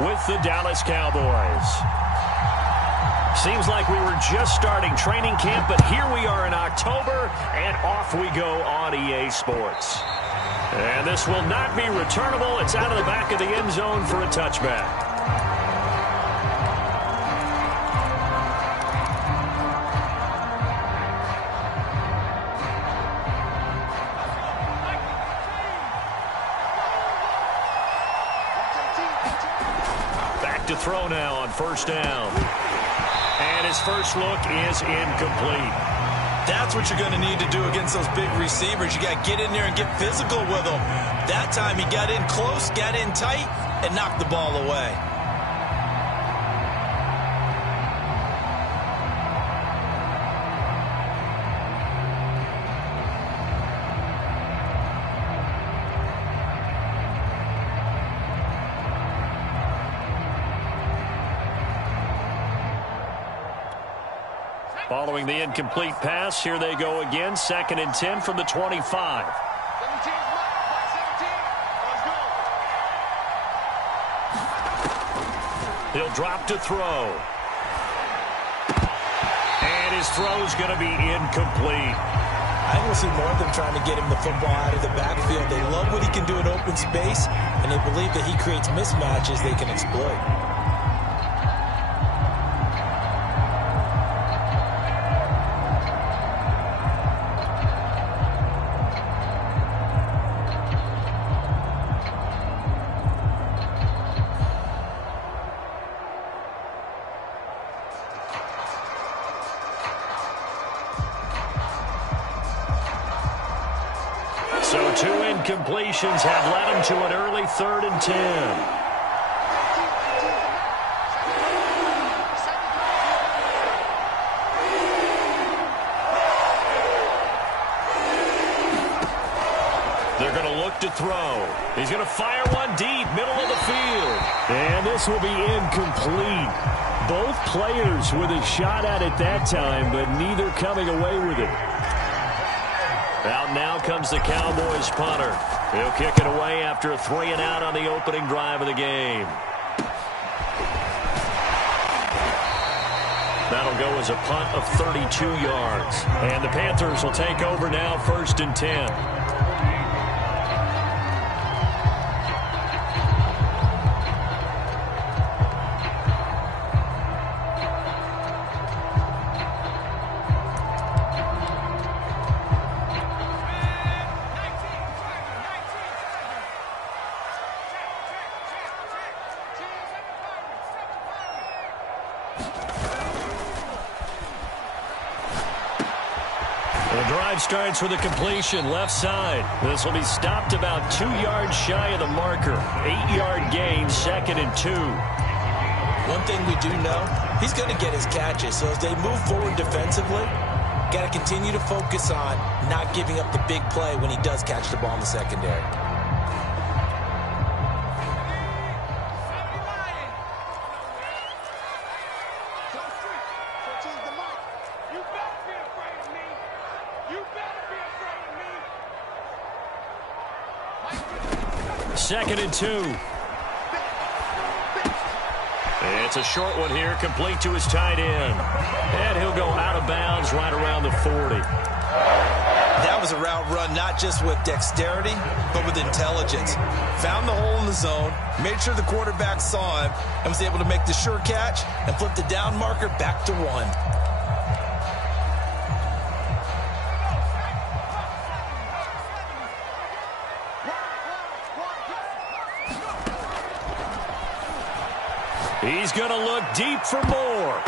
with the Dallas Cowboys. Seems like we were just starting training camp, but here we are in October, and off we go on EA Sports. And this will not be returnable. It's out of the back of the end zone for a touchback. Back to throw now on first down. And his first look is incomplete. That's what you're going to need to do against those big receivers. You got to get in there and get physical with them. That time he got in close, got in tight, and knocked the ball away. Following the incomplete pass, here they go again. 2nd and 10 from the 25. He'll drop to throw. And his throw's going to be incomplete. I will see more of them trying to get him the football out of the backfield. They love what he can do in open space, and they believe that he creates mismatches they can exploit. So 2 incompletions have led him to an early 3rd and 10. They're going to look to throw. He's going to fire one deep, middle of the field. And this will be incomplete. Both players with a shot at it that time, but neither coming away with it. Out now comes the Cowboys punter. He'll kick it away after a 3 and out on the opening drive of the game. That'll go as a punt of 32 yards. And the Panthers will take over now, 1st and 10. The drive starts with a completion left side. This will be stopped about 2 yards shy of the marker. 8-yard gain, 2nd and 2. One thing we do know, he's going to get his catches. So as they move forward defensively, got to continue to focus on not giving up the big play when he does catch the ball in the secondary. Second and 2. It's a short one here, complete to his tight end. And he'll go out of bounds right around the 40. That was a route run not just with dexterity, but with intelligence. Found the hole in the zone, made sure the quarterback saw him, and was able to make the sure catch and flip the down marker back to 1. He's going to look deep for more.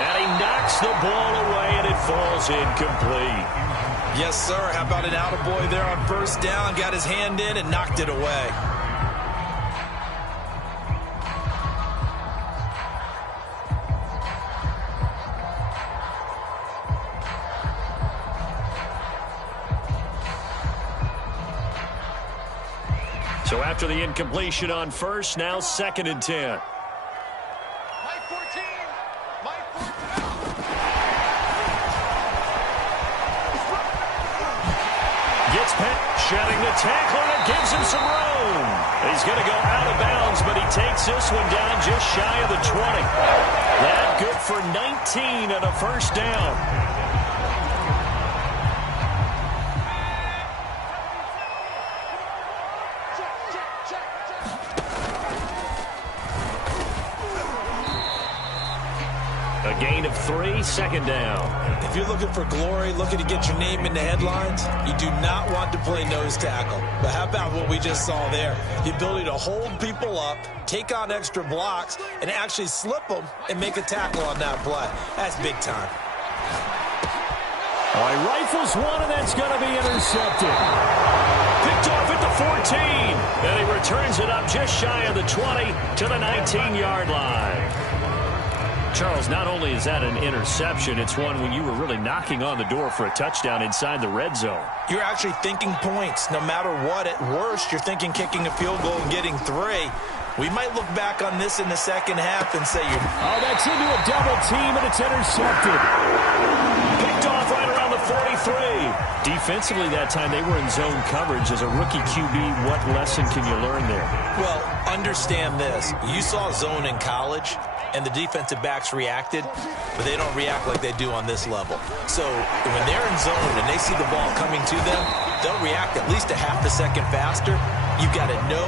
And he knocks the ball away, and it falls incomplete. Yes, sir. How about an attaboy there on first down? Got his hand in and knocked it away. So after the incompletion on first, now 2nd and 10. shedding the tackle, and it gives him some room. He's going to go out of bounds, but he takes this one down just shy of the 20. That good for 19 and a first down. A gain of 3, second down. If you're looking for glory, looking to get your name in the headlines, you do not want to play nose tackle. But how about what we just saw there? The ability to hold people up, take on extra blocks, and actually slip them and make a tackle on that play. That's big time. All right, rifles one, and that's going to be intercepted. Picked off at the 14, and he returns it up just shy of the 20 to the 19-yard line. Charles, not only is that an interception, it's one when you were really knocking on the door for a touchdown inside the red zone. You're actually thinking points. No matter what, at worst, you're thinking kicking a field goal and getting 3. We might look back on this in the second half and say oh, that's into a double team, and it's intercepted. Picked off right around the 43. Defensively that time, they were in zone coverage. As a rookie QB, what lesson can you learn there? Well, understand this. You saw zone in college, and the defensive backs reacted, but they don't react like they do on this level. So when they're in zone and they see the ball coming to them, they'll react at least a half a second faster. You've got to know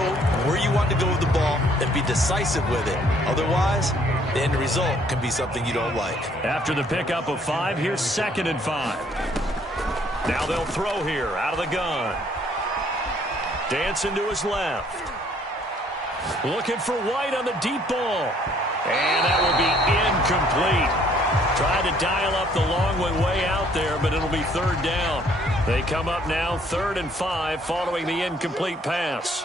where you want to go with the ball and be decisive with it. Otherwise, the end result can be something you don't like. After the pickup of 5, here's 2nd and 5. Now they'll throw here out of the gun. Dancing to his left. Looking for White on the deep ball. And that will be incomplete. Tried to dial up the long one way out there, but it'll be 3rd down. They come up now 3rd and 5 following the incomplete pass.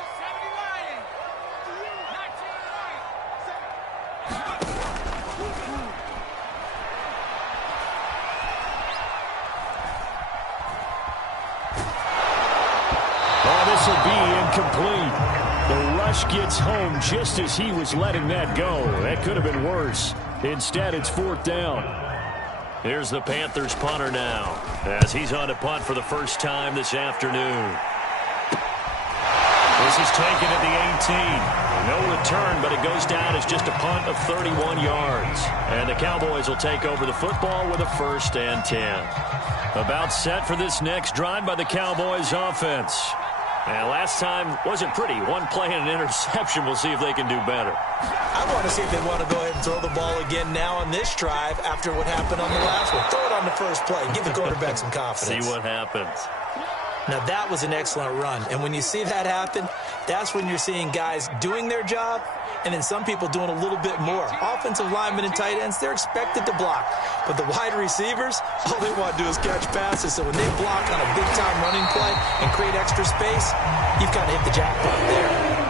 Oh, this will be incomplete. The rush gets home just as he was letting that go. That could have been worse. Instead, it's 4th down. Here's the Panthers punter now, as he's on to punt for the first time this afternoon. This is taken at the 18. No return, but it goes down as just a punt of 31 yards. And the Cowboys will take over the football with a 1st and 10. About set for this next drive by the Cowboys offense. And last time wasn't pretty. One play and an interception. We'll see if they can do better. I want to see if they want to go ahead and throw the ball again now on this drive after what happened on the last one. Throw it on the first play. Give the quarterback some confidence. See what happens. Now, that was an excellent run. And when you see that happen, that's when you're seeing guys doing their job and then some people doing a little bit more. Offensive linemen and tight ends, they're expected to block. But the wide receivers, all they want to do is catch passes. So when they block on a big-time running play and create extra space, you've kind of hit the jackpot there.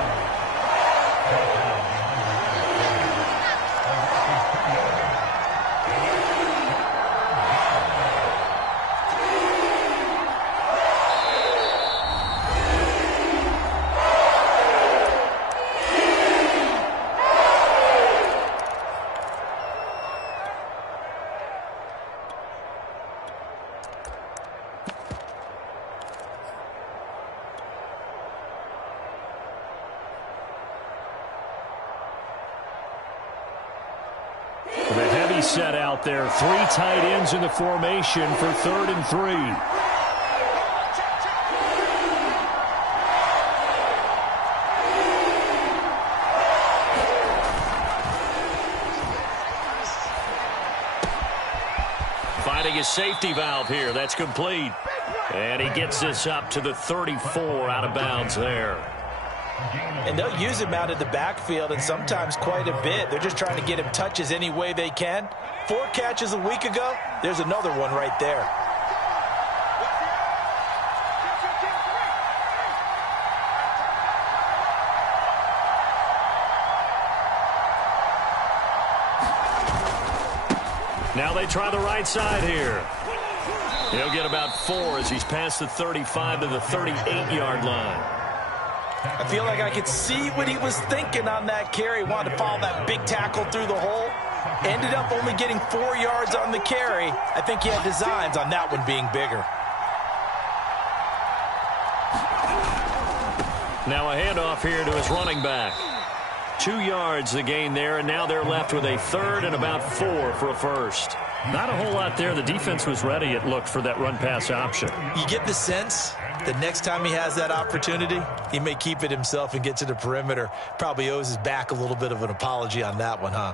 Set out there, 3 tight ends in the formation for 3rd and 3. Finding a safety valve here. That's complete. And he gets this up to the 34 out of bounds there. And they'll use him out of the backfield, and sometimes quite a bit. They're just trying to get him touches any way they can. 4 catches a week ago. There's another one right there. Now they try the right side here. He'll get about 4 as he's past the 35 to the 38-yard line. I feel like I could see what he was thinking on that carry. Wanted to follow that big tackle through the hole. Ended up only getting 4 yards on the carry. I think he had designs on that one being bigger. Now a handoff here to his running back. 2 yards the gain there, and now they're left with a third and about 4 for a first. Not a whole lot there. The defense was ready, it looked, for that run-pass option. You get the sense that next time he has that opportunity, he may keep it himself and get to the perimeter. Probably owes his back a little bit of an apology on that one, huh?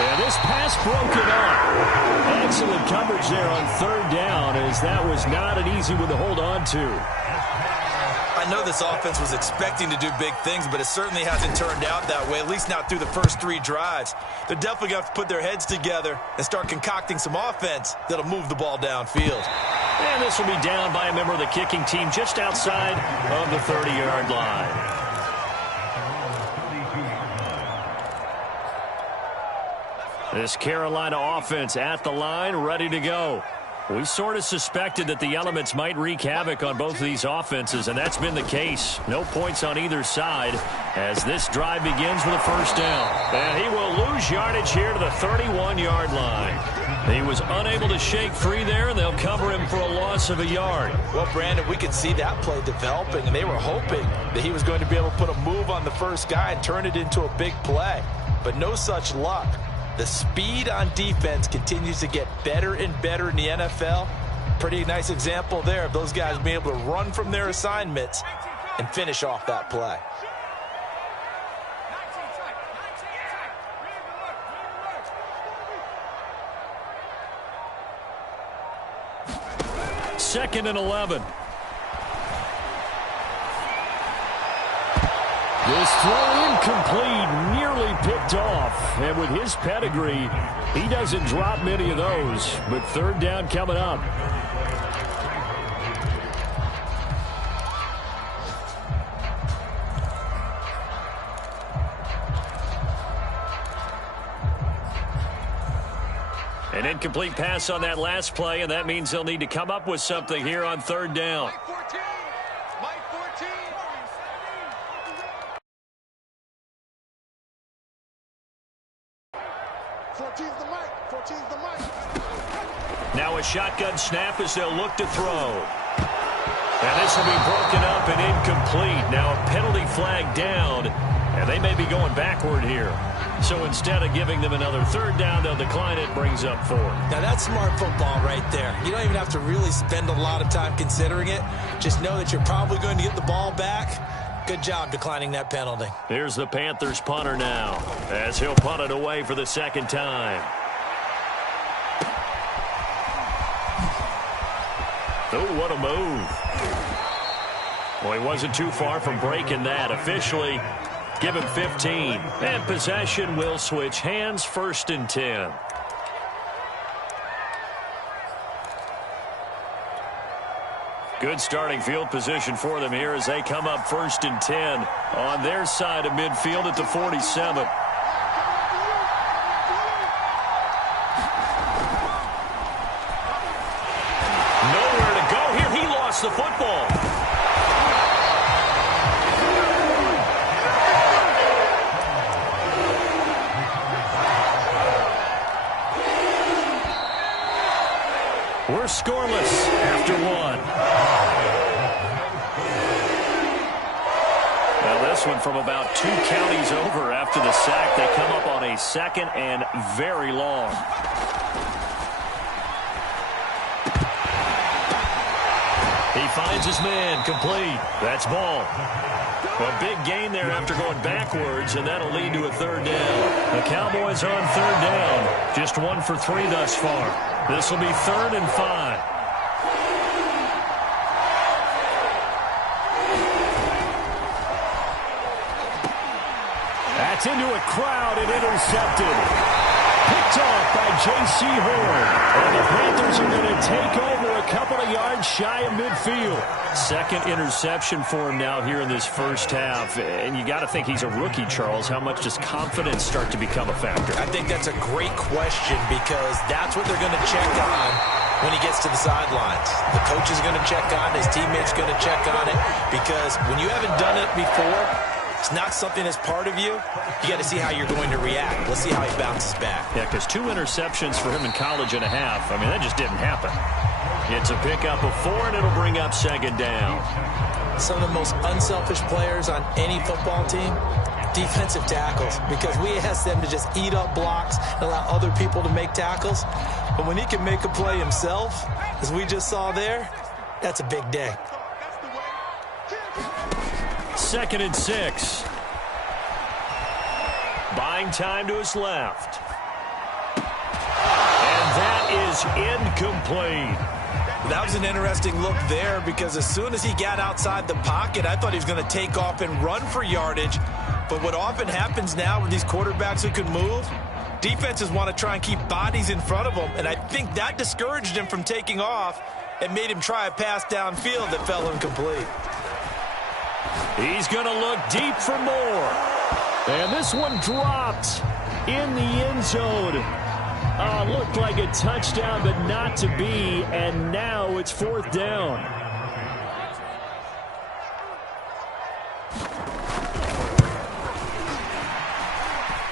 And this pass broken up. Excellent coverage there on third down, as that was not an easy one to hold on to. I know this offense was expecting to do big things, but it certainly hasn't turned out that way, at least not through the first 3 drives. They're definitely going to have to put their heads together and start concocting some offense that'll move the ball downfield. And this will be down by a member of the kicking team just outside of the 30-yard line. This Carolina offense at the line, ready to go. We sort of suspected that the elements might wreak havoc on both of these offenses, and that's been the case. No points on either side as this drive begins with a first down. And he will lose yardage here to the 31-yard line. He was unable to shake free there, and they'll cover him for a loss of a yard. Well, Brandon, we could see that play developing, and they were hoping that he was going to be able to put a move on the first guy and turn it into a big play. But no such luck. The speed on defense continues to get better and better in the NFL. Pretty nice example there of those guys being able to run from their assignments and finish off that play. Second and 11. This throw incomplete, nearly picked off. And with his pedigree, he doesn't drop many of those. But third down coming up. An incomplete pass on that last play, and that means they'll need to come up with something here on third down. Now a shotgun snap as they'll look to throw. And this will be broken up and incomplete. Now a penalty flag down, and they may be going backward here. So instead of giving them another third down, they'll decline it, brings up 4. Now that's smart football right there. You don't even have to really spend a lot of time considering it. Just know that you're probably going to get the ball back. Good job declining that penalty. Here's the Panthers punter now, as he'll punt it away for the second time. Oh, what a move. Well, he wasn't too far from breaking that. Officially, give him 15. And possession will switch hands, 1st and 10. Good starting field position for them here as they come up 1st and 10 on their side of midfield at the 47. Nowhere to go here. He lost the football. We're scoreless after 1. Now this one from about 2 counties over after the sack. They come up on a 2nd and very long. He finds his man, complete. That's ball. A big gain there after going backwards, and that'll lead to a third down. The Cowboys on third down. Just 1 for 3 thus far. This will be 3rd and 5. That's into a crowd and intercepted. Picked off by J.C. Horn. And the Panthers are going to take over a couple of yards shy of midfield. 2nd interception for him now here in this first half. And you got to think he's a rookie, Charles. How much does confidence start to become a factor? I think that's a great question because that's what they're going to check on when he gets to the sidelines. The coach is going to check on it. His teammates going to check on it because when you haven't done it before, It's not something that's part of you. You got to see how you're going to react. Let's see how he bounces back. Yeah, because 2 interceptions for him in college and a half. I mean, that just didn't happen. It's a pickup of 4, and it'll bring up second down. Some of the most unselfish players on any football team, defensive tackles, because we ask them to just eat up blocks and allow other people to make tackles. But when he can make a play himself, as we just saw there, that's a big day. 2nd and 6. Buying time to his left. And that is incomplete. That was an interesting look there because as soon as he got outside the pocket, I thought he was going to take off and run for yardage. But what often happens now with these quarterbacks who can move, defenses want to try and keep bodies in front of them, and I think that discouraged him from taking off and made him try a pass downfield that fell incomplete. He's going to look deep for more. And this one dropped in the end zone. Looked like a touchdown, but not to be, and now it's 4th down.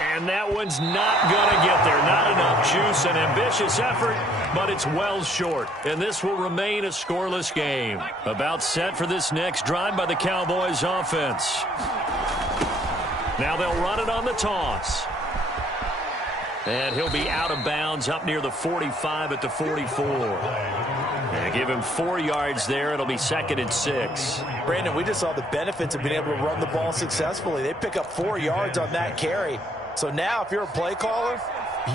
And that one's not going to get there. Not enough juice, an ambitious effort, but it's well short. And this will remain a scoreless game. About set for this next drive by the Cowboys offense. Now they'll run it on the toss. And he'll be out of bounds up near the 45 at the 44. And give him 4 yards there. It'll be 2nd and 6. Brandon, we just saw the benefits of being able to run the ball successfully. They pick up 4 yards on that carry. So now if you're a play caller,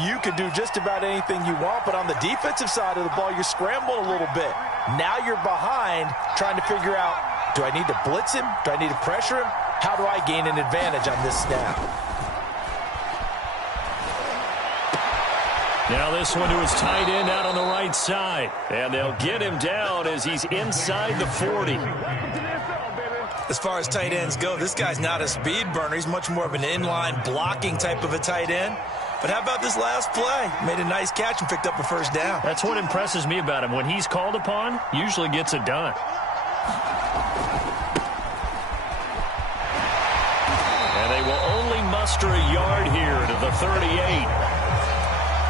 you can do just about anything you want. But on the defensive side of the ball, you're scrambling a little bit. Now you're behind trying to figure out, do I need to blitz him? Do I need to pressure him? How do I gain an advantage on this snap? Now this one to his tight end out on the right side. And they'll get him down as he's inside the 40. As far as tight ends go, this guy's not a speed burner. He's much more of an inline blocking type of a tight end. But how about this last play? Made a nice catch and picked up a first down. That's what impresses me about him. When he's called upon, usually gets it done. And they will only muster a yard here to the 38.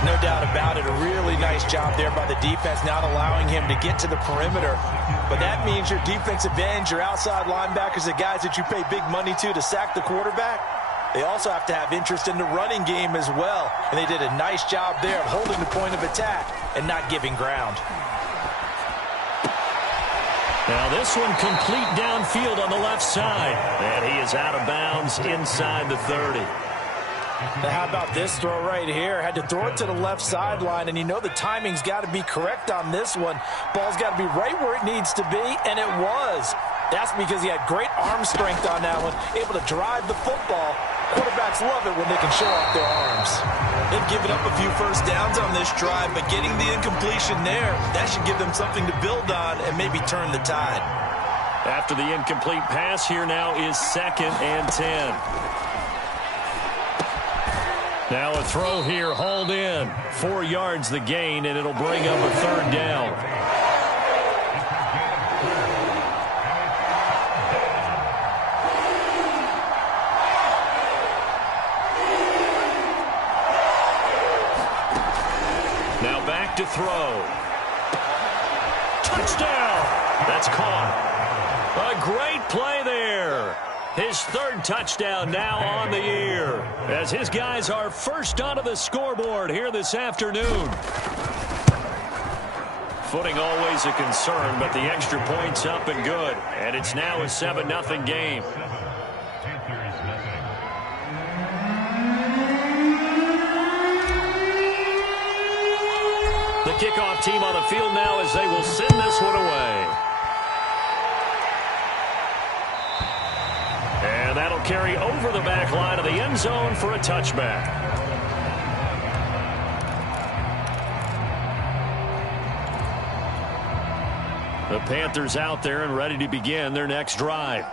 No doubt about it. A really nice job there by the defense, not allowing him to get to the perimeter. But that means your defensive ends, your outside linebackers, the guys that you pay big money to sack the quarterback, they also have to have interest in the running game as well. And they did a nice job there of holding the point of attack and not giving ground. Now this one complete downfield on the left side. And he is out of bounds inside the 30. Now how about this throw right here? Had to throw it to the left sideline, and you know the timing's got to be correct on this one. Ball's got to be right where it needs to be, and it was. That's because he had great arm strength on that one, able to drive the football. Quarterbacks love it when they can show off their arms. They've given up a few first downs on this drive, but getting the incompletion there, that should give them something to build on and maybe turn the tide. After the incomplete pass, here now is 2nd and 10. Now a throw here, hauled in. 4 yards the gain, and it'll bring up a 3rd down. Now back to throw. Touchdown! That's caught. A great play there. His 3rd touchdown now on the year, as his guys are first onto the scoreboard here this afternoon. Footing always a concern, but the extra point's up and good, and it's now a 7-0 game. The kickoff team on the field now as they will send this one away. And that'll carry over the back line of the end zone for a touchback. The Panthers out there and ready to begin their next drive.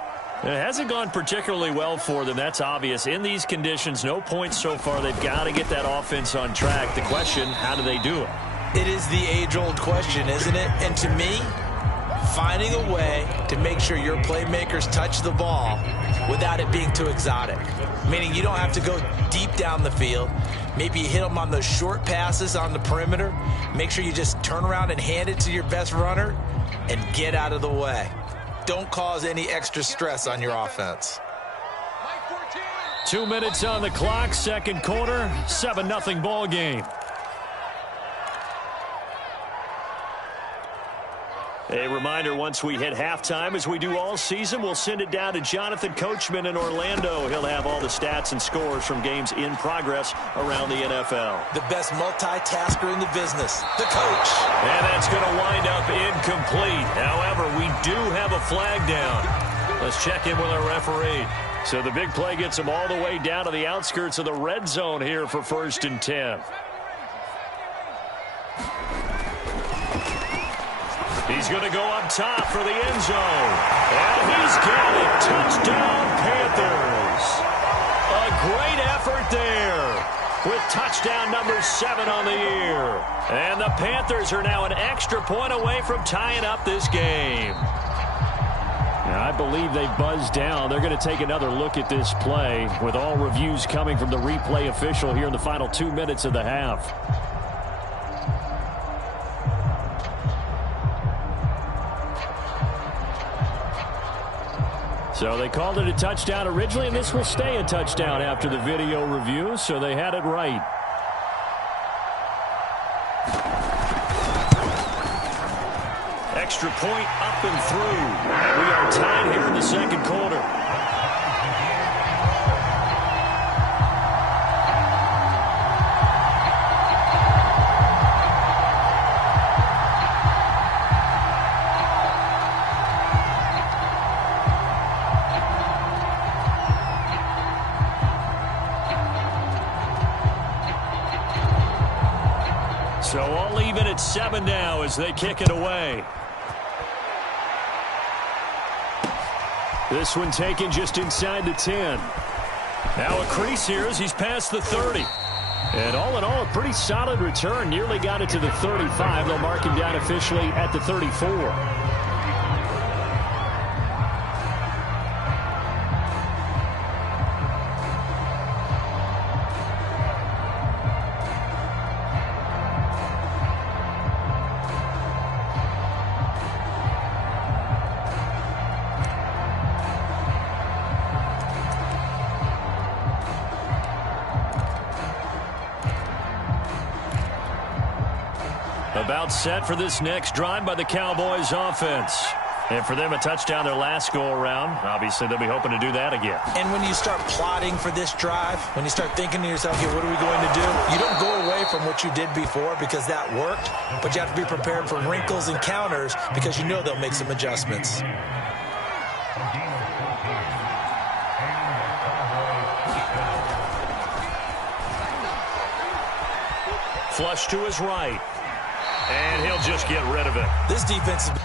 It hasn't gone particularly well for them. That's obvious. In these conditions, no points so far. They've got to get that offense on track. The question, how do they do it? It is the age-old question, isn't it? And to me, finding a way to make sure your playmakers touch the ball without it being too exotic. Meaning you don't have to go deep down the field. Maybe you hit them on those short passes on the perimeter. Make sure you just turn around and hand it to your best runner and get out of the way. Don't cause any extra stress on your offense. 2 minutes on the clock, second quarter, 7-0 ball game. A reminder, once we hit halftime, as we do all season, we'll send it down to Jonathan Coachman in Orlando. He'll have all the stats and scores from games in progress around the NFL. The best multitasker in the business, the coach. And that's going to wind up incomplete. However, we do have a flag down. Let's check in with our referee. So the big play gets him all the way down to the outskirts of the red zone here for 1st and 10. He's going to go up top for the end zone. And he's got it. Touchdown, Panthers. A great effort there with touchdown number 7 on the year. And the Panthers are now an extra point away from tying up this game. Now, I believe they buzzed down. They're going to take another look at this play with all reviews coming from the replay official here in the final 2 minutes of the half. So they called it a touchdown originally, and this will stay a touchdown after the video review, so they had it right. Extra point up and through. We are tied here in the second quarter. So all even at 7 now as they kick it away. This one taken just inside the 10. Now a crease here as he's past the 30. And all in all, a pretty solid return. Nearly got it to the 35. They'll mark him down officially at the 34. About set for this next drive by the Cowboys offense. And for them, a touchdown their last go-around. Obviously, they'll be hoping to do that again. And when you start plotting for this drive, when you start thinking to yourself, okay, what are we going to do? You don't go away from what you did before because that worked, but you have to be prepared for wrinkles and counters because you know they'll make some adjustments. Flush to his right. And he'll just get rid of it. This defense is...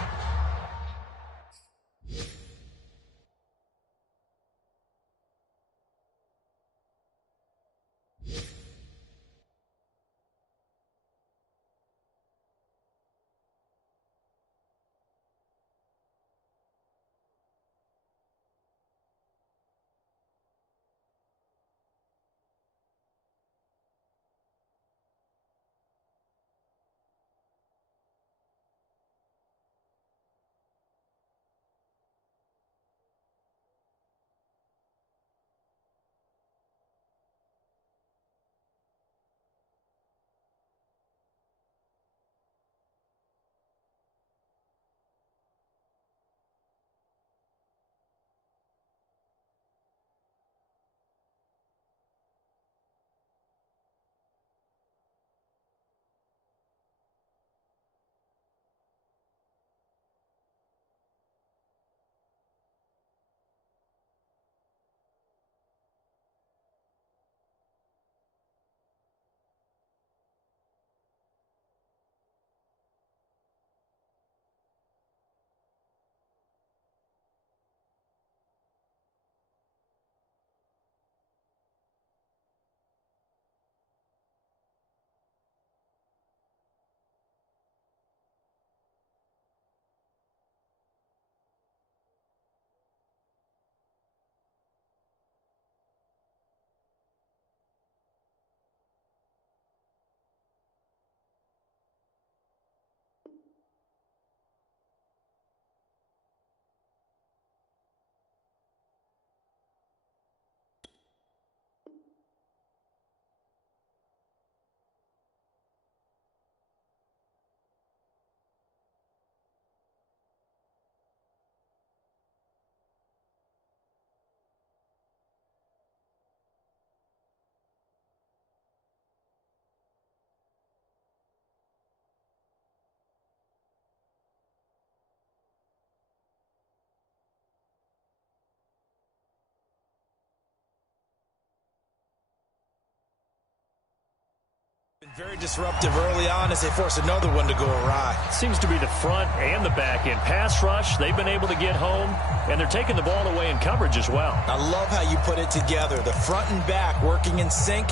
Very disruptive early on as they force another one to go awry. Seems to be the front and the back end. Pass rush, they've been able to get home, and they're taking the ball away in coverage as well. I love how you put it together. The front and back working in sync,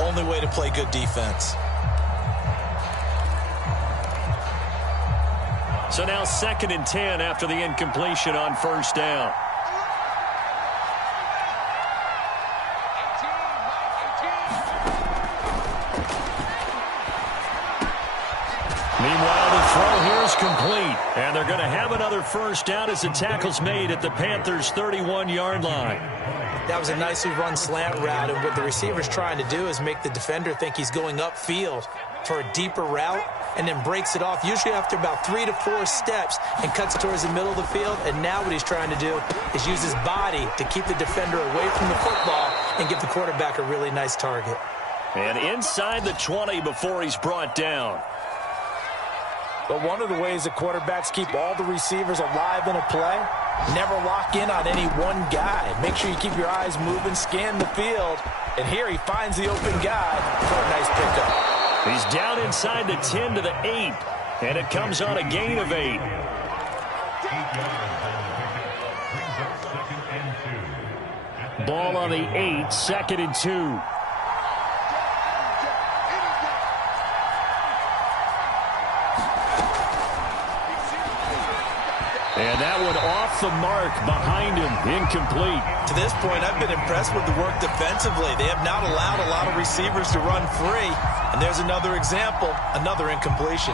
only way to play good defense. So now 2nd and 10 after the incompletion on first down. Meanwhile, the throw here is complete. And they're going to have another first down as the tackle's made at the Panthers' 31-yard line. That was a nicely run slant route, and what the receiver's trying to do is make the defender think he's going upfield for a deeper route, and then breaks it off, usually after about 3 to 4 steps, and cuts towards the middle of the field. And now what he's trying to do is use his body to keep the defender away from the football and give the quarterback a really nice target. And inside the 20 before he's brought down. But one of the ways that quarterbacks keep all the receivers alive in a play, never lock in on any one guy. Make sure you keep your eyes moving, scan the field. And here he finds the open guy for a nice pickup. He's down inside the 10 to the 8. And it comes on a gain of 8. Ball on the 8, 2nd and 2. And that one off the mark behind him, incomplete. To this point, I've been impressed with the work defensively. They have not allowed a lot of receivers to run free. And there's another example, another incompletion.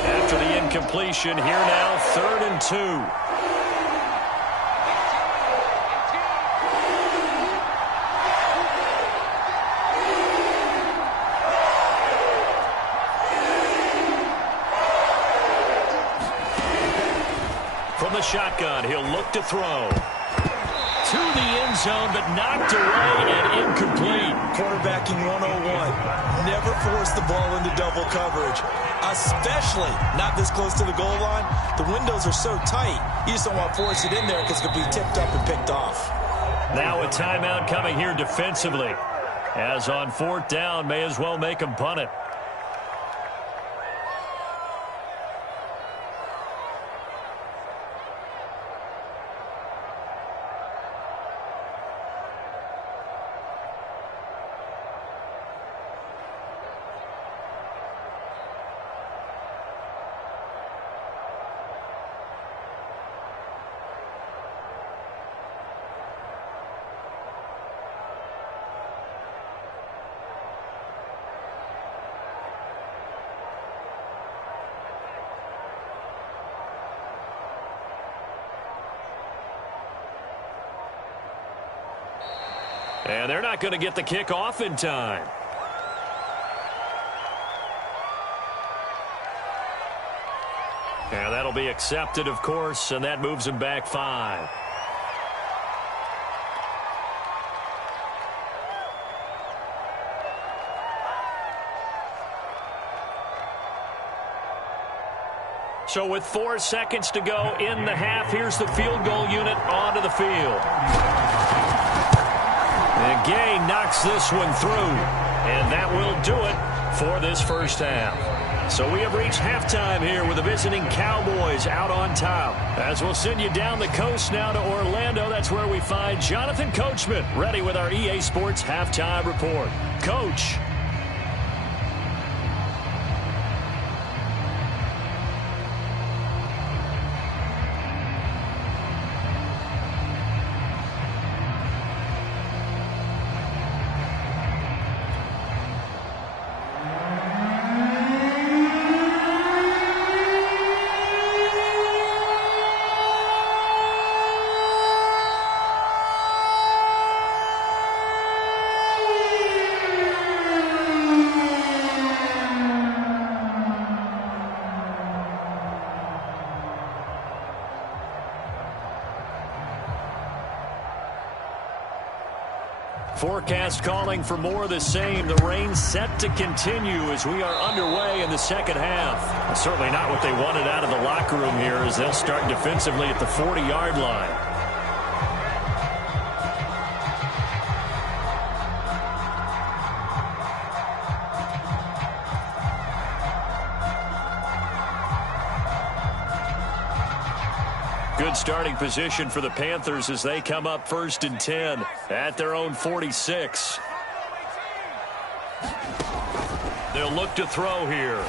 After the incompletion, here now, 3rd and 2. From the shotgun, he'll look to throw. To the end zone, but knocked away and incomplete. Quarterbacking 101. Never force the ball into double coverage, especially not this close to the goal line. The windows are so tight, you just don't want to force it in there because it could be tipped up and picked off. Now a timeout coming here defensively. As on 4th down, may as well make him punt it. And they're not going to get the kick off in time. And that'll be accepted, of course, and that moves him back 5. So with 4 seconds to go in the half, here's the field goal unit onto the field. And Gay knocks this one through, and that will do it for this first half. So we have reached halftime here with the visiting Cowboys out on top. As we'll send you down the coast now to Orlando, that's where we find Jonathan Coachman ready with our EA Sports Halftime Report. Coach. forecast calling for more of the same. The rain set to continue as we are underway in the second half. Well, certainly not what they wanted out of the locker room here as they'll start defensively at the 40-yard line. Good starting position for the Panthers as they come up 1st and 10 at their own 46. They'll look to throw here.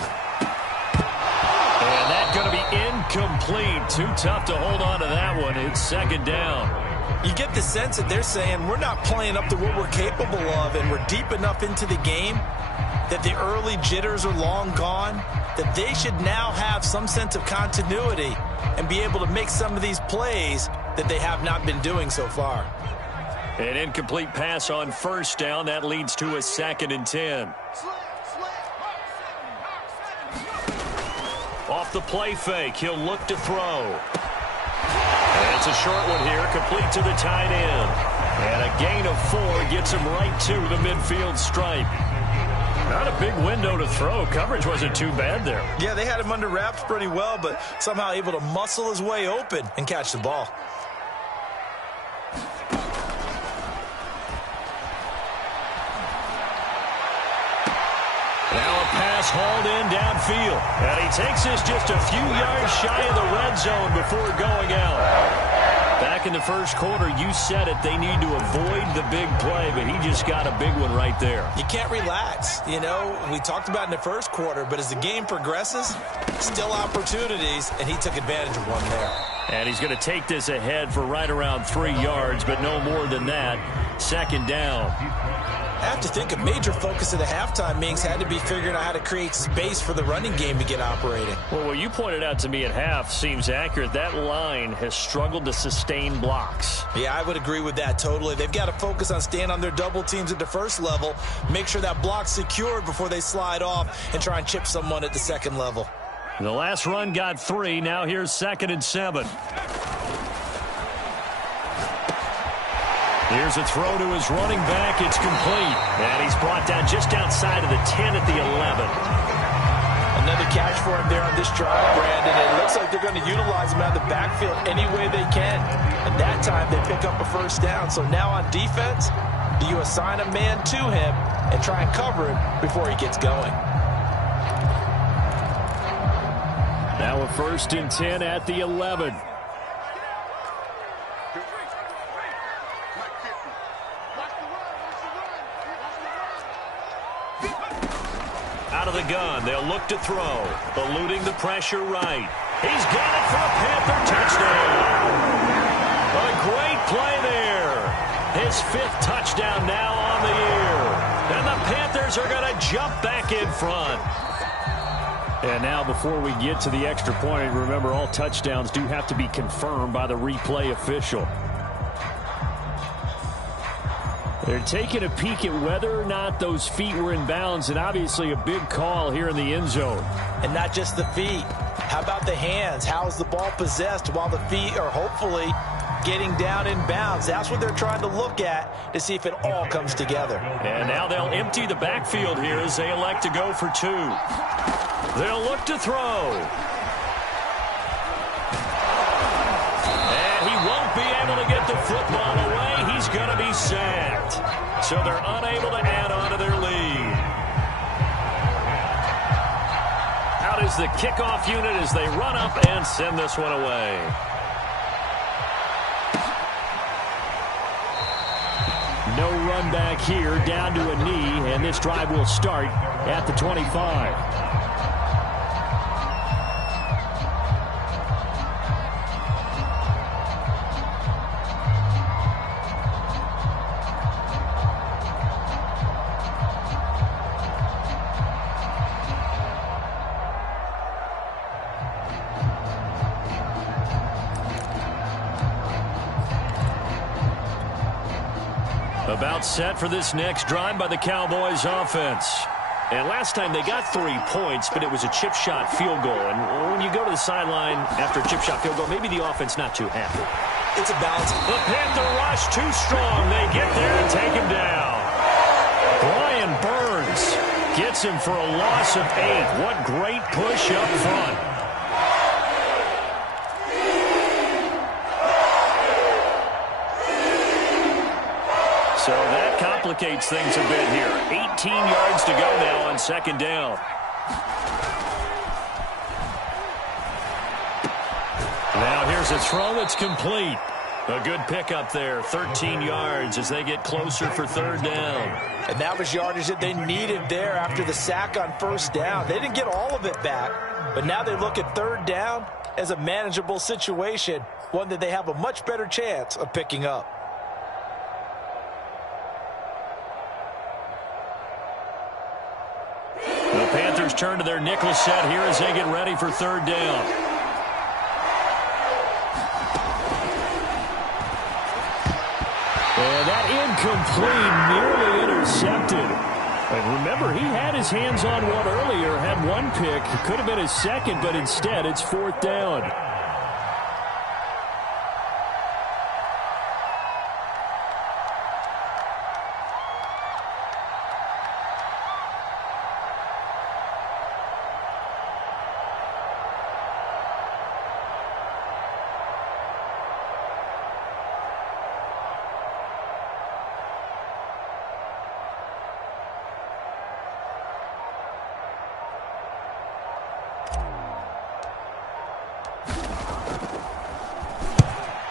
And that's going to be incomplete. Too tough to hold on to that one. It's 2nd down. You get the sense that they're saying we're not playing up to what we're capable of, and we're deep enough into the game that the early jitters are long gone, that they should now have some sense of continuity and be able to make some of these plays that they have not been doing so far. An incomplete pass on 1st down. That leads to a 2nd and 10. Off the play fake, he'll look to throw. And it's a short one here, complete to the tight end. And a gain of 4 gets him right to the midfield stripe. Not a big window to throw. Coverage wasn't too bad there. Yeah, they had him under wraps pretty well, but somehow able to muscle his way open and catch the ball. Now a pass hauled in downfield. And he takes this just a few yards shy of the red zone before going out. Back in the first quarter, you said it, they need to avoid the big play, but he just got a big one right there. You can't relax. You know, we talked about in the first quarter, but as the game progresses, still opportunities, and he took advantage of one there. And he's going to take this ahead for right around 3 yards, but no more than that. 2nd down. I have to think a major focus of the halftime meetings had to be figuring out how to create space for the running game to get operating. Well, what you pointed out to me at half seems accurate. That line has struggled to sustain blocks. Yeah, I would agree with that totally. They've got to focus on staying on their double teams at the first level, make sure that block's secured before they slide off and try and chip someone at the second level. The last run got 3. Now here's 2nd and 7. Here's a throw to his running back. It's complete. And he's brought down just outside of the 10 at the 11. Another catch for him there on this drive, Brandon. It looks like they're going to utilize him out of the backfield any way they can. And that time they pick up a 1st down. So now on defense, do you assign a man to him and try and cover him before he gets going? Now a 1st and 10 at the 11. Out of the gun, they'll look to throw. Eluding the pressure right. He's got it for a Panther touchdown. A great play there. His 5th touchdown now on the year. And the Panthers are going to jump back in front. And now before we get to the extra point, remember all touchdowns do have to be confirmed by the replay official. They're taking a peek at whether or not those feet were in bounds, and obviously a big call here in the end zone. And not just the feet. How about the hands? How is the ball possessed while the feet are hopefully getting down in bounds? That's what they're trying to look at to see if it all comes together. And now they'll empty the backfield here as they elect to go for 2. They'll look to throw. And he won't be able to get the football away. He's going to be sacked. So they're unable to add on to their lead. Out is the kickoff unit as they run up and send this one away. No run back here, down to a knee, and this drive will start at the 25. About set for this next drive by the Cowboys offense. And last time they got 3 points, but it was a chip shot field goal. And when you go to the sideline after a chip shot field goal, maybe the offense not too happy. It's a balance. The Panther rush too strong. They get there and take him down. Brian Burns gets him for a loss of 8. What great push up front. So that complicates things a bit here. 18 yards to go now on second down. Now here's a throw that's complete. A good pickup there, 13 yards as they get closer for third down. And that was yardage that they needed there after the sack on first down. They didn't get all of it back, but now they look at third down as a manageable situation, one that they have a much better chance of picking up. The Panthers turn to their nickel set here as they get ready for third down. And that incomplete, nearly intercepted. And remember, he had his hands on one earlier, had one pick. Could have been his second, but instead it's fourth down.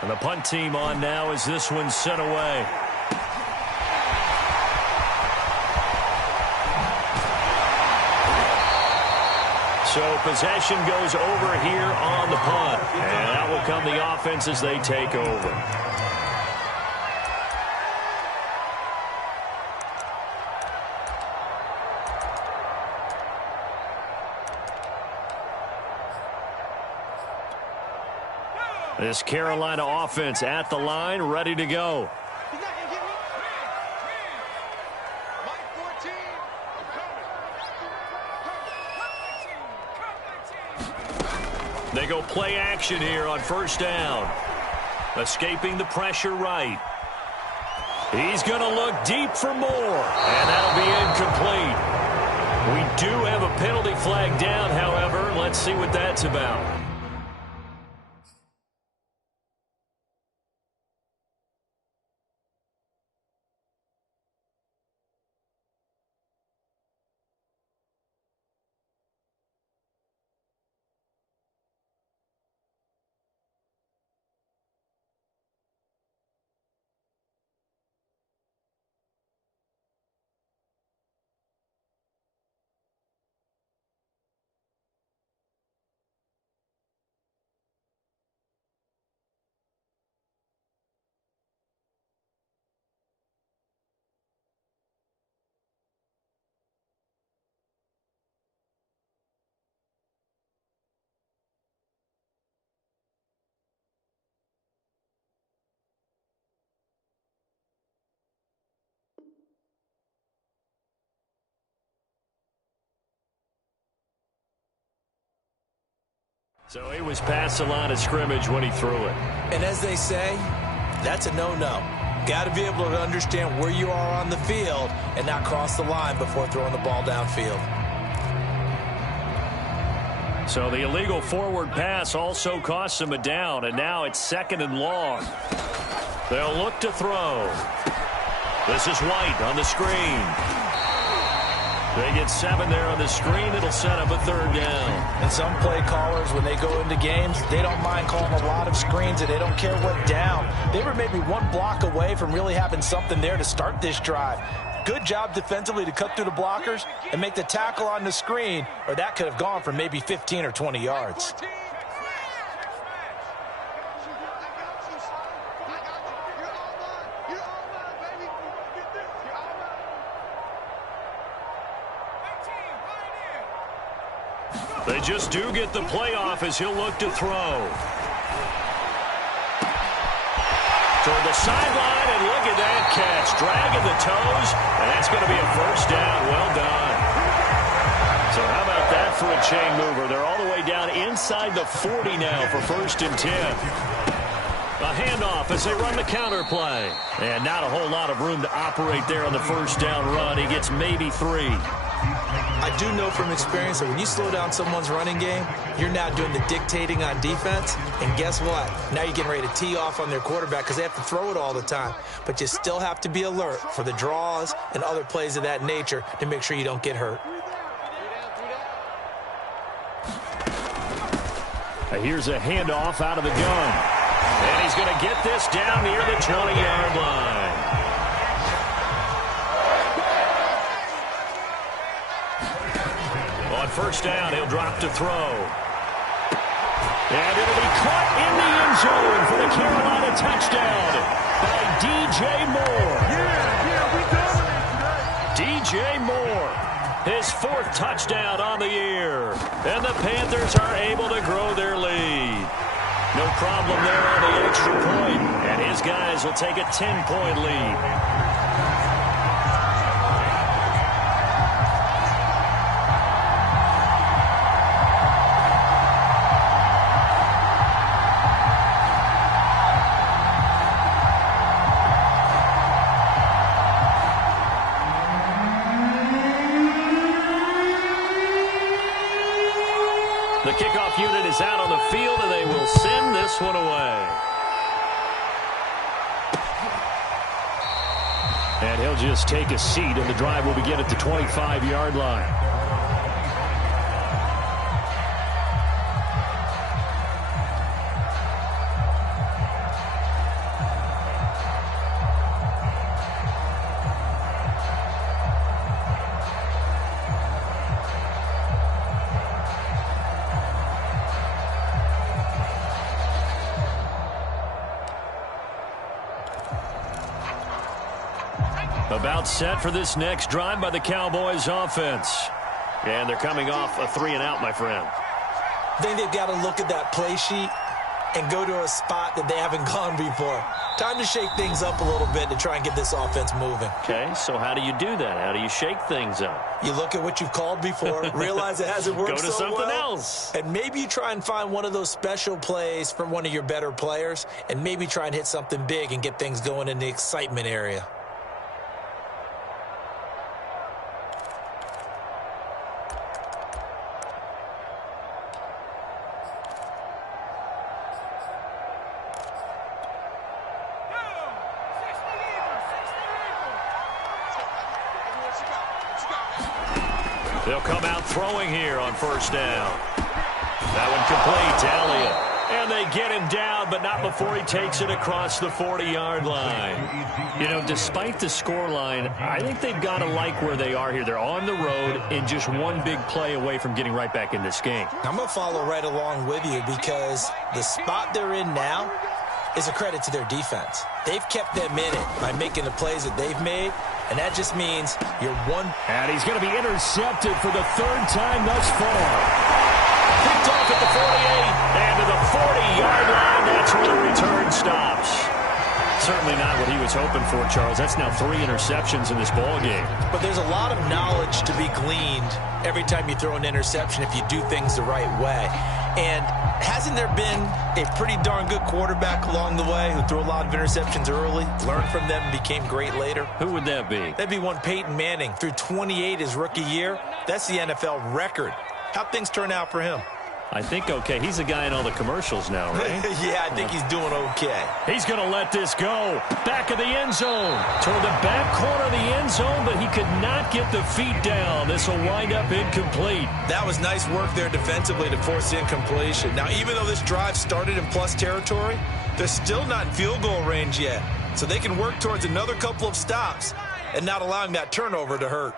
And the punt team on now as this one's sent away. So possession goes over here on the punt. And that will come the offense as they take over. This Carolina offense at the line, ready to go. They go play action here on first down. Escaping the pressure right. He's going to look deep for more, and that'll be incomplete. We do have a penalty flag down, however. Let's see what that's about. So he was past the line of scrimmage when he threw it. And as they say, that's a no-no. Got to be able to understand where you are on the field and not cross the line before throwing the ball downfield. So the illegal forward pass also costs him a down, and now it's second and long. They'll look to throw. This is White on the screen. They get 7 there on the screen. It'll set up a third down. And some play callers, when they go into games, they don't mind calling a lot of screens, and they don't care what down. They were maybe one block away from really having something there to start this drive. Good job defensively to cut through the blockers and make the tackle on the screen, or that could have gone for maybe 15 or 20 yards. They just do get the playoff as he'll look to throw. Toward the sideline, and look at that catch. Dragging the toes, and that's going to be a first down. Well done. So how about that for a chain mover? They're all the way down inside the 40 now for 1st and 10. A handoff as they run the counter play. And not a whole lot of room to operate there on the first down run. He gets maybe 3. I do know from experience that when you slow down someone's running game, you're now doing the dictating on defense. And guess what? Now you're getting ready to tee off on their quarterback because they have to throw it all the time. But you still have to be alert for the draws and other plays of that nature to make sure you don't get hurt. Here's a handoff out of the gun. And he's going to get this down near the 20-yard line. On first down, he'll drop to throw. And it'll be caught in the end zone for the Carolina touchdown by DJ Moore. DJ Moore, his 4th touchdown on the year. And the Panthers are able to grow their lead. No problem there on the extra point. And his guys will take a 10-point lead. The kickoff unit is out on the field, and they will send this one away. And he'll just take a seat, and the drive will begin at the 25-yard line. About set for this next drive by the Cowboys offense. And they're coming off a 3-and-out, my friend. I think they've got to look at that play sheet and go to a spot that they haven't gone before. Time to shake things up a little bit to try and get this offense moving. Okay, so how do you do that? How do you shake things up? You look at what you've called before, realize it hasn't worked so well. Go to something else. And maybe you try and find one of those special plays from one of your better players, and maybe try and hit something big and get things going in the excitement area. They'll come out throwing here on first down. That one complete to Elliott. And they get him down, but not before he takes it across the 40-yard line. You know, despite the scoreline, I think they've got to like where they are here. They're on the road and just one big play away from getting right back in this game. I'm going to follow right along with you because the spot they're in now is a credit to their defense. They've kept them in it by making the plays that they've made. And that just means you're one. And he's going to be intercepted for the 3rd time thus far. Picked off at the 48 and to the 40-yard line. That's where the return stops. Certainly not what he was hoping for, Charles. That's now 3 interceptions in this ball game. But there's a lot of knowledge to be gleaned every time you throw an interception if you do things the right way. And hasn't there been a pretty darn good quarterback along the way who threw a lot of interceptions early, learned from them, and became great later? Who would that be? That'd be one Peyton Manning. Threw 28 his rookie year. That's the NFL record. How'd things turn out for him? I think okay. He's a guy in all the commercials now, right? Yeah, I think he's doing okay. He's going to let this go. Back of the end zone. Toward the back corner of the end zone, but he could not get the feet down. This will wind up incomplete. That was nice work there defensively to force the incompletion. Now, even though this drive started in plus territory, they're still not in field goal range yet. So they can work towards another couple of stops and not allowing that turnover to hurt.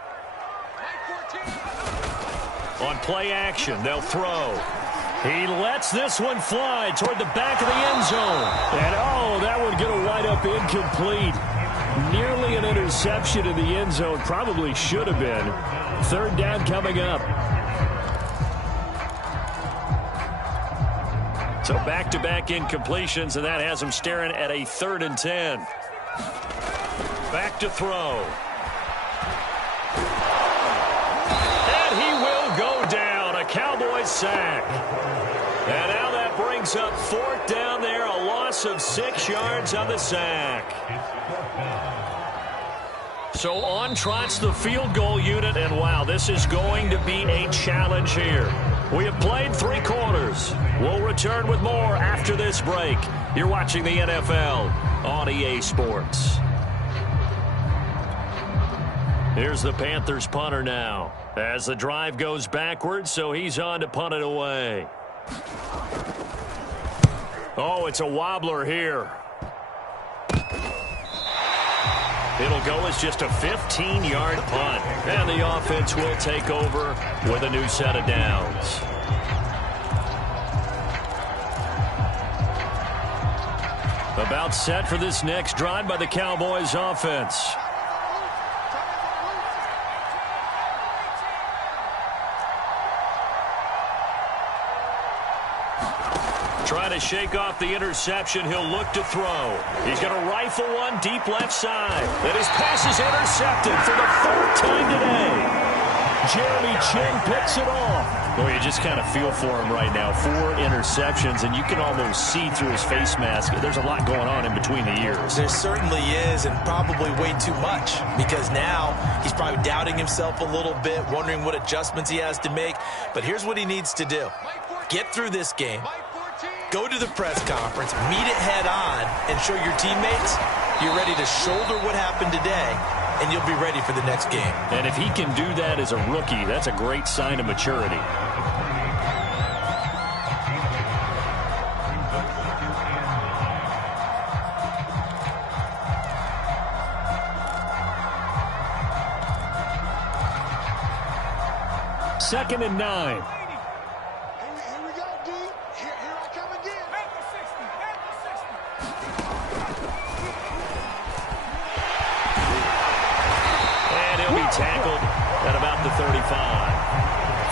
On play action, they'll throw. He lets this one fly toward the back of the end zone. And, oh, that one going to wind up incomplete. Nearly an interception in the end zone. Probably should have been. 3rd down coming up. So back-to-back incompletions, and that has him staring at a 3rd and 10. Back to throw. And he will go down. A Cowboys sack. And now that brings up 4th down there, a loss loss of 6 yards on the sack. So on trots the field goal unit, and wow, this is going to be a challenge here. We have played 3 quarters. We'll return with more after this break. You're watching the NFL on EA Sports. Here's the Panthers punter now as the drive goes backwards, so he's on to punt it away. Oh, it's a wobbler here. It'll go as just a 15-yard punt, and the offense will take over with a new set of downs. About set for this next drive by the Cowboys offense. Trying to shake off the interception. He'll look to throw. He's going to rifle one deep left side. And his pass is intercepted for the 3rd time today. Jeremy Chin picks it off. Boy, you just kind of feel for him right now. 4 interceptions, and you can almost see through his face mask. There's a lot going on in between the ears. There certainly is, and probably way too much, because now he's probably doubting himself a little bit, wondering what adjustments he has to make. But here's what he needs to do. Get through this game. Go to the press conference, meet it head on, and show your teammates you're ready to shoulder what happened today, and you'll be ready for the next game. And if he can do that as a rookie, that's a great sign of maturity. Second and 9. Tackled at about the 35.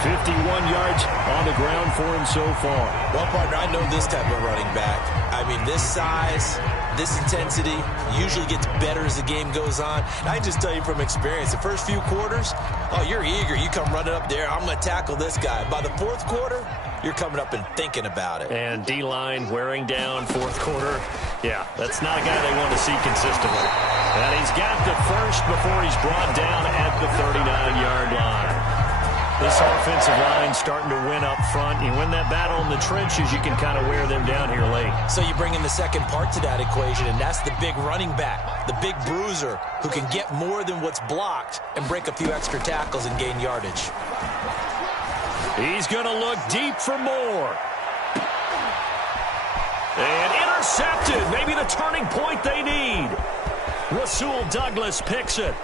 51 yards on the ground for him so far. Well, partner, I know this type of running back. I mean, this size, this intensity usually gets better as the game goes on. And I just tell you from experience, the first few quarters, oh, you're eager. You come running up there, I'm going to tackle this guy. By the 4th quarter, you're coming up and thinking about it. And D-line wearing down 4th quarter. Yeah, that's not a guy they want to see consistently. And he's got the first before he's brought down at the 39-yard line. This offensive line starting to win up front. You win that battle in the trenches, you can kind of wear them down here late. So you bring in the second part to that equation, and that's the big running back, the big bruiser, who can get more than what's blocked and break a few extra tackles and gain yardage. He's going to look deep for more. And intercepted. Maybe the turning point they need. Rasul Douglas picks it.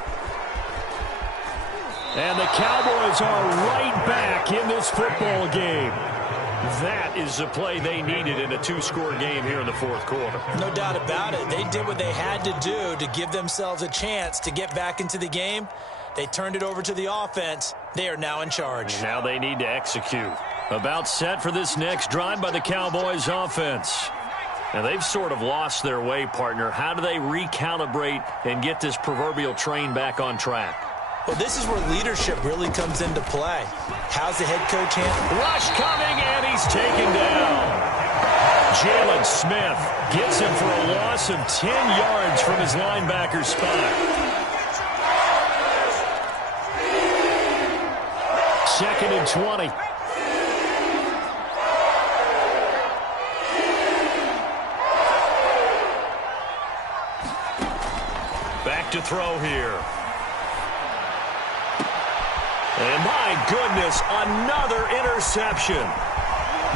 And the Cowboys are right back in this football game. That is the play they needed in a 2-score game here in the 4th quarter. No doubt about it. They did what they had to do to give themselves a chance to get back into the game. They turned it over to the offense. They are now in charge. Now they need to execute. About set for this next drive by the Cowboys offense. Now they've sort of lost their way, partner. How do they recalibrate and get this proverbial train back on track? Well, this is where leadership really comes into play. How's the head coach handling? Rush coming, and he's taken down. Jalen Smith gets him for a loss of 10 yards from his linebacker spot. 2nd and 20. Back to throw here. And my goodness, another interception.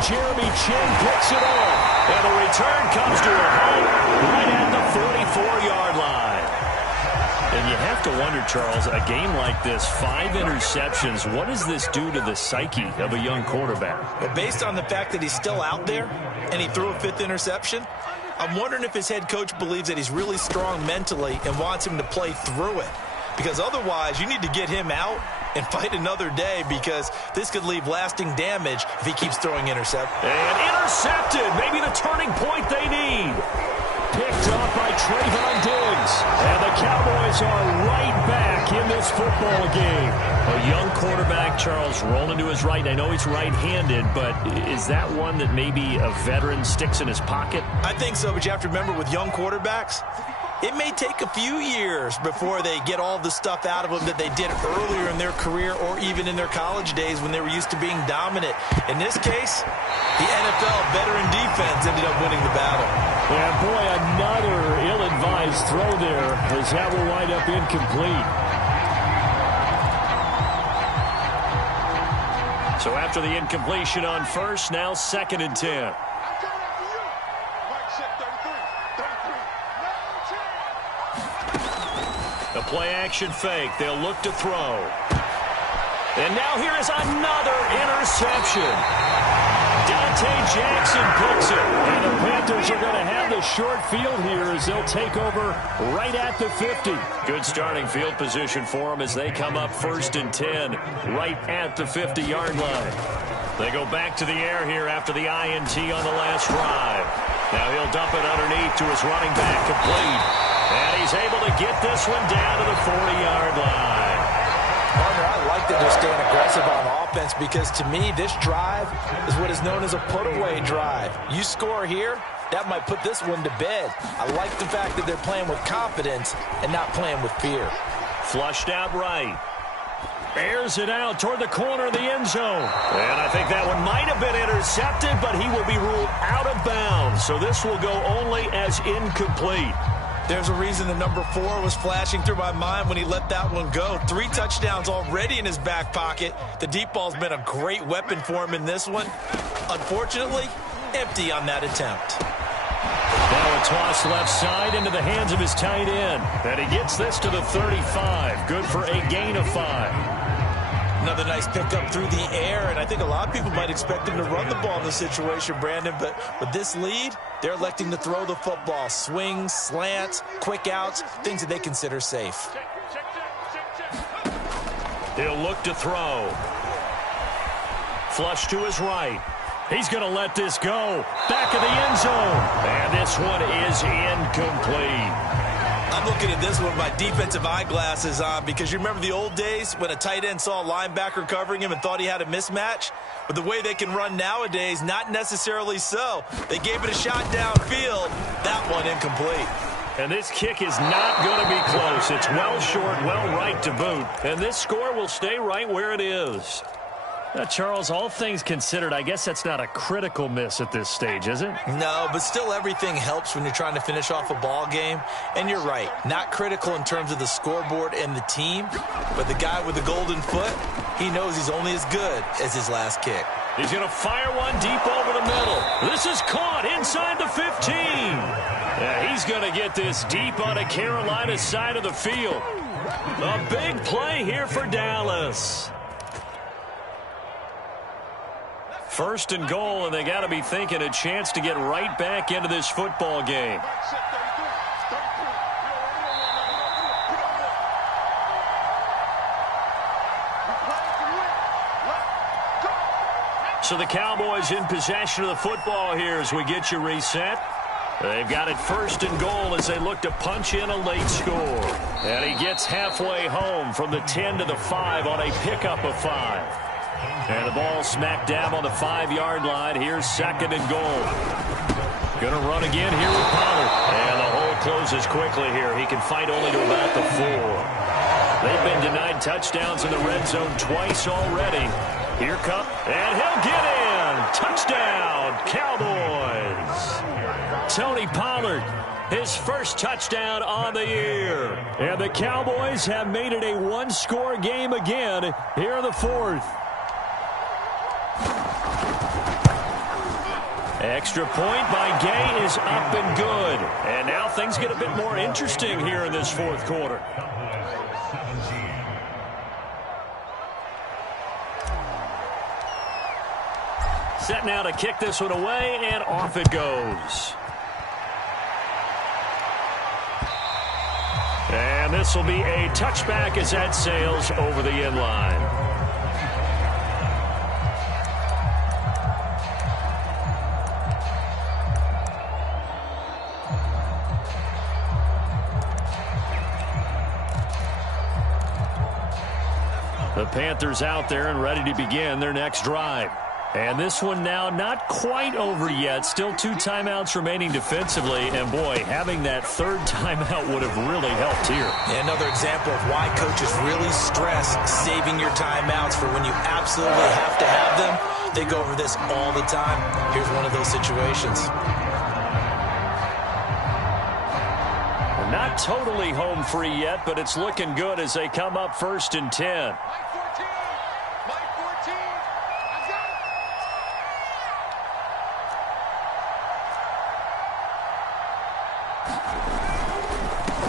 Jeremy Chin picks it off. And the return comes to a halt right at the 44-yard line. And you have to wonder, Charles, a game like this, 5 interceptions, what does this do to the psyche of a young quarterback? Well, based on the fact that he's still out there and he threw a 5th interception, I'm wondering if his head coach believes that he's really strong mentally and wants him to play through it. Because otherwise, you need to get him out and fight another day, because this could leave lasting damage if he keeps throwing interceptions. And intercepted. Maybe the turning point they need. Picked up by Trayvon Diggs. And the Cowboys are right back in this this football game. A young quarterback, Charles, rolling to his right. And I know he's right-handed, but is that one that maybe a veteran sticks in his pocket? I think so, but you have to remember with young quarterbacks, it may take a few years before they get all the stuff out of them that they did earlier in their career or even in their college days when they were used to being dominant. In this case, the NFL veteran defense ended up winning the battle. And boy, another ill-advised throw there as that will wind up incomplete. So after the incompletion on first, now 2nd and 10. The play-action fake. They'll look to throw. And now here is another interception. Dante Jackson picks it. And the Panthers are going to have the short field here as they'll take over right at the 50. Good starting field position for them as they come up 1st and 10 right at the 50-yard line. They go back to the air here after the INT on the last drive. Now he'll dump it underneath to his running back, complete. And he's able to get this one down to the 40-yard line. Partner, I like that they're staying aggressive on offense because, to me, this drive is what is known as a put-away drive. You score here, that might put this one to bed. I like the fact that they're playing with confidence and not playing with fear. Flushed out right. Airs it out toward the corner of the end zone. And I think that one might have been intercepted, but he will be ruled out of bounds. So this will go only as incomplete. There's a reason the number 4 was flashing through my mind when he let that one go. 3 touchdowns already in his back pocket. The deep ball's been a great weapon for him in this one. Unfortunately, empty on that attempt. Now a toss left side into the hands of his tight end. And he gets this to the 35. Good for a gain of 5. Another nice pickup through the air, and I think a lot of people might expect him to run the ball in this situation, Brandon, but with this lead, they're electing to throw the football. Swings, slants, quick outs, things that they consider safe. He'll look to throw. Flush to his right. He's going to let this go. Back of the end zone. And this one is incomplete. I'm looking at this one with my defensive eyeglasses on because you remember the old days when a tight end saw a linebacker covering him and thought he had a mismatch? But the way they can run nowadays, not necessarily so. They gave it a shot downfield. That one incomplete. And this kick is not going to be close. It's well short, well right to boot. And this score will stay right where it is. Now, Charles, all things considered, I guess that's not a critical miss at this stage, is it? No, but still everything helps when you're trying to finish off a ball game. And you're right, not critical in terms of the scoreboard and the team, but the guy with the golden foot, he knows he's only as good as his last kick. He's going to fire one deep over the middle. This is caught inside the 15. Yeah, he's going to get this deep on a Carolina side of the field. A big play here for Dallas. 1st and goal, and they got to be thinking a chance to get right back into this football game. So the Cowboys in possession of the football here as we get you reset. They've got it 1st and goal as they look to punch in a late score. And he gets halfway home from the 10 to the 5 on a pickup of 5. And the ball smack dab on the 5-yard line. Here's 2nd and goal. Going to run again here with Pollard. And the hole closes quickly here. He can fight only to about the 4. They've been denied touchdowns in the red zone twice already. Here comes, and he'll get in. Touchdown, Cowboys. Tony Pollard, his first touchdown on the year. And the Cowboys have made it a one-score game again here in the 4th. Extra point by Gay is up and good. And now things get a bit more interesting here in this 4th quarter. Set now to kick this one away, and off it goes. And this will be a touchback as that sails over the end line. The Panthers out there and ready to begin their next drive. And this one now not quite over yet. Still 2 timeouts remaining defensively. And, boy, having that third timeout would have really helped here. Yeah, another example of why coaches really stress saving your timeouts for when you absolutely have to have them. They go over this all the time. Here's one of those situations. Not totally home free yet, but it's looking good as they come up 1st and 10.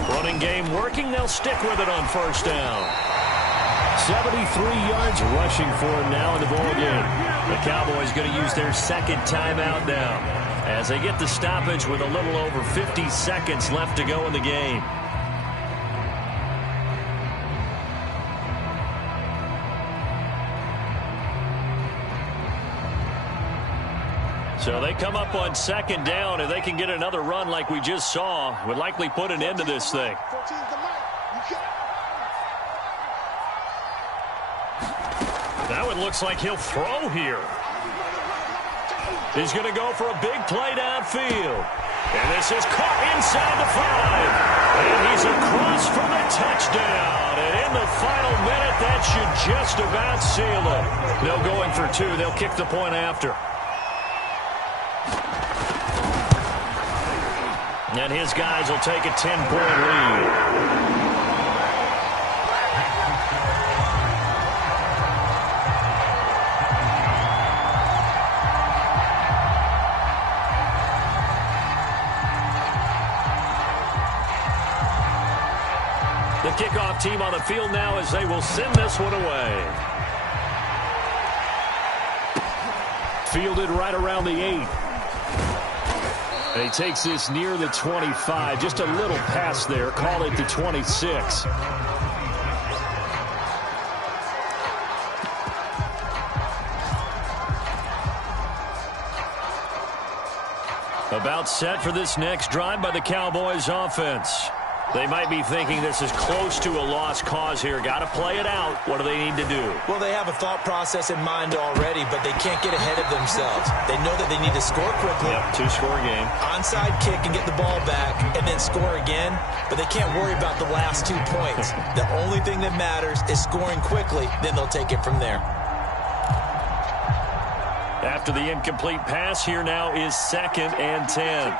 Running game working. They'll stick with it on 1st down. 73 yards rushing for him now in the ball game. The Cowboys going to use their 2nd timeout now, as they get the stoppage with a little over 50 seconds left to go in the game. So they come up on 2nd down. If they can get another run like we just saw, would likely put an end to this thing. Now it looks like he'll throw here. He's going to go for a big play downfield. And this is caught inside the 5. And he's across for the touchdown. And in the final minute, that should just about seal it. No going for 2. They'll kick the point after. And his guys will take a 10-point lead. The kickoff team on the field now as they will send this one away. Fielded right around the 8. And he takes this near the 25. Just a little pass there. Call it the 26. About set for this next drive by the Cowboys offense. They might be thinking this is close to a lost cause here. Got to play it out. What do they need to do? Well, they have a thought process in mind already, but they can't get ahead of themselves. They know that they need to score quickly. Yep, 2-score game. Onside kick and get the ball back and then score again, but they can't worry about the last 2 points. The only thing that matters is scoring quickly, then they'll take it from there. After the incomplete pass, here now is 2nd and 10.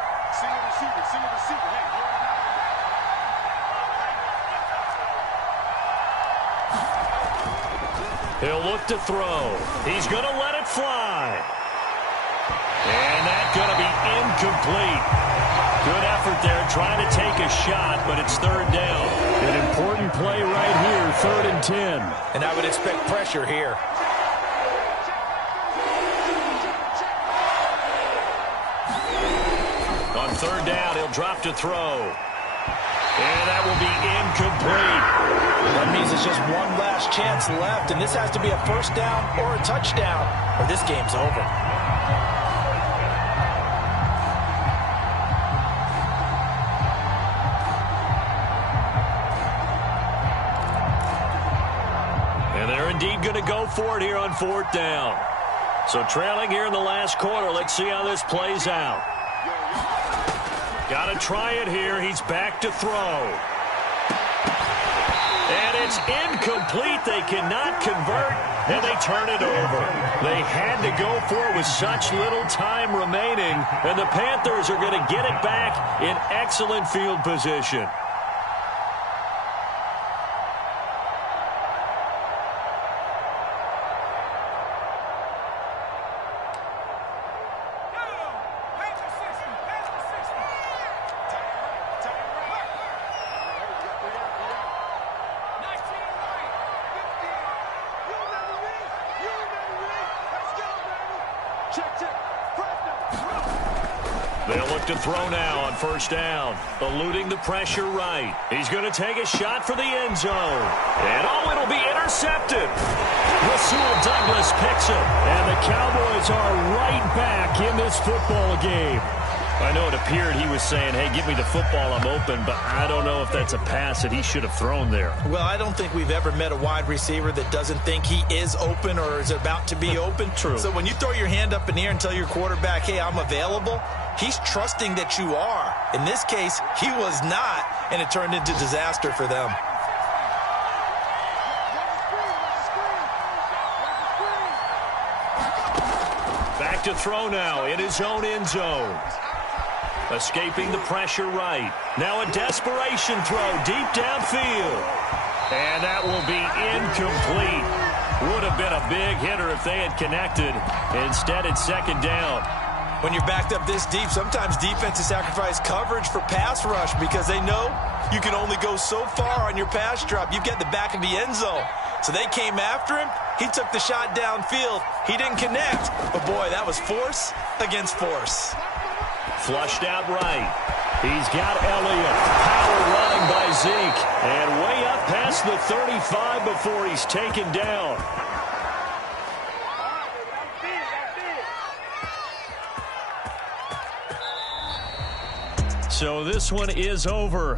He'll look to throw. He's going to let it fly. And that's going to be incomplete. Good effort there trying to take a shot, but it's 3rd down. An important play right here, 3rd and 10. And I would expect pressure here. On 3rd down, he'll drop to throw. And that will be incomplete. That means it's just one last chance left, and this has to be a 1st down or a touchdown, or this game's over. And they're indeed going to go for it here on 4th down. So trailing here in the last quarter. Let's see how this plays out. Got to try it here. He's back to throw. And it's incomplete. They cannot convert, and they turn it over. They had to go for it with such little time remaining, and the Panthers are going to get it back in excellent field position. They'll look to throw now on 1st down. Eluding the pressure right. He's going to take a shot for the end zone. And it'll be intercepted. Rasul Douglas picks it. And the Cowboys are right back in this football game. I know it appeared he was saying, hey, give me the football, I'm open, but I don't know if that's a pass that he should have thrown there. Well, I don't think we've ever met a wide receiver that doesn't think he is open or is about to be open. True. So when you throw your hand up in the air and tell your quarterback, hey, I'm available, he's trusting that you are. In this case, he was not, and it turned into disaster for them. Back to throw now in his own end zone. Escaping the pressure right. Now a desperation throw deep downfield. And that will be incomplete. Would have been a big hitter if they had connected. Instead, it's second down. When you're backed up this deep, sometimes defenses sacrifice coverage for pass rush because they know you can only go so far on your pass drop. You've got the back of the end zone. So they came after him. He took the shot downfield. He didn't connect. But, boy, that was force against force. Flushed out right. He's got Elliott. Power running by Zeke. And way up past the 35 before he's taken down. So this one is over.